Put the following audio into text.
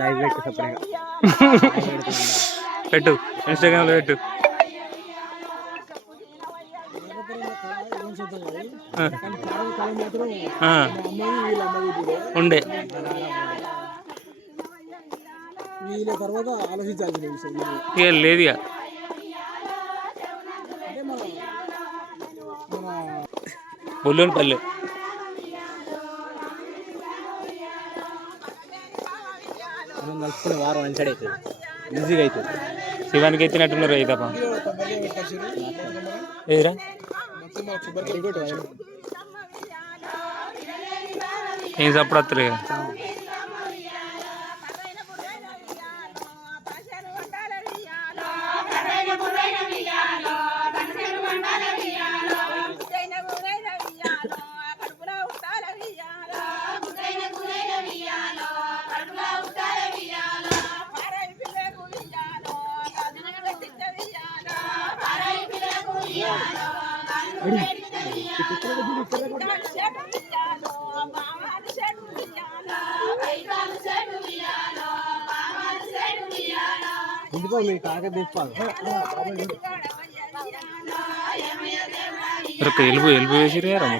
Live పెట్టు Instagram లో పెట్టు. ఉండే వీళ్ళ తర్వాత ఆలోచించాల్సిన విషయం ఇక లేదు. ఇక బొల్లోని పల్లె కలుపుకునే వారం మంచిగా అవుతుంది, ఈజీగా అవుతుంది. శివానికి ఎత్తినట్టున్నారు అయితే ఏదిరా ఏం సప్పుడు వస్తలే. ఎలుగు ఎలుగు వేసిరే రమ్మ.